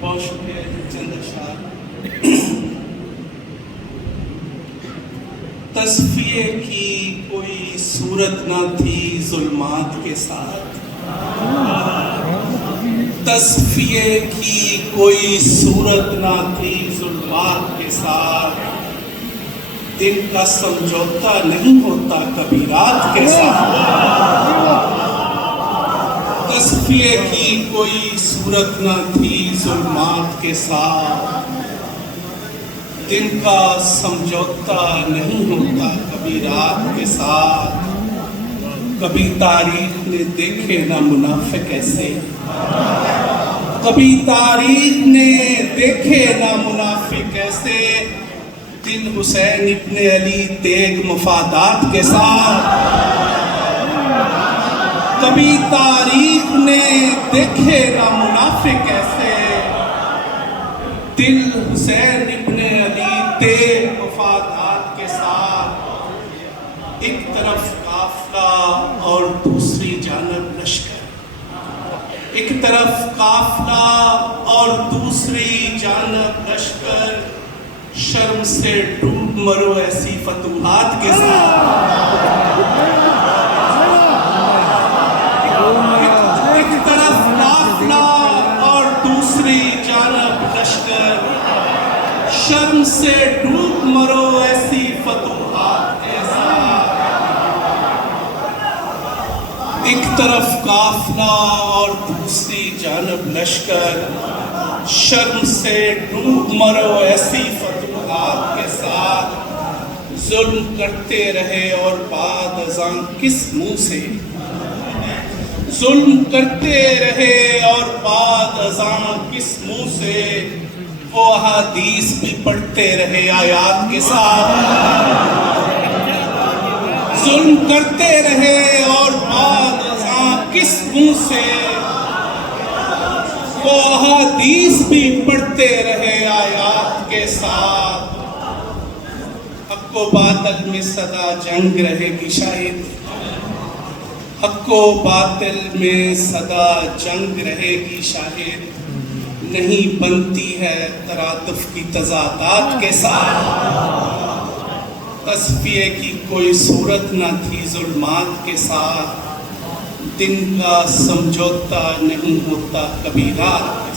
بہت شکریہ چند اشعار۔ تصفیے کی کوئی صورت نہ تھی ظلمات کے ساتھ، تصفیے کی کوئی صورت نہ تھی ظلمات کے ساتھ، دن کا سمجھوتا نہیں ہوتا کبھی رات کے ساتھ۔ تصفیے کی کوئی صورت نہ تھی ظلمات کے ساتھ، دن کا سمجھوتا نہیں ہوتا کبھی رات کے ساتھ۔ کبھی تاریخ نے دیکھے نہ منافق ایسے، کبھی تاریخ نے دیکھے نہ منافق ایسے، دن حسین ابن علی تیغ مفادات کے ساتھ۔ کبھی تاریخ نے دیکھے نہ منافق ایسے، دل حسین ابن علی تیغ مفادات کے ساتھ۔ ایک طرف قافلہ اور دوسری جانب لشکر، ایک طرف قافلہ اور دوسری جانب لشکر، شرم سے ڈوب مرو ایسی فتوحات کے ساتھ۔ ایک طرف قافلہ اور دوسری جانب لشکر، شرم سے ڈوب مرو ایسی فتوحات کے ساتھ۔ ایک طرف قافلہ اور دوسری جانب لشکر، شرم سے ڈوب مرو ایسی فتوحات کے ساتھ۔ ظلم کرتے رہے اور بعد ازاں کس منہ سے، ظلم کرتے رہے اور بعد ازاں کس منہ سے، وہ احادیث بھی پڑھتے رہے آیات کے ساتھ۔ ظلم کرتے رہے اور بعد ازاں کس منہ سے، وہ احادیث بھی پڑھتے رہے آیات کے ساتھ۔ حق و باطل میں سدا جنگ رہے گی شاید، حق و باطل میں سدا جنگ رہے گی شاید، نہیں بنتی ہے ترادف کی تضادات کے ساتھ۔ تصفیے کی کوئی صورت نہ تھی ظلمات کے ساتھ، دن کا سمجھوتا نہیں ہوتا کبھی رات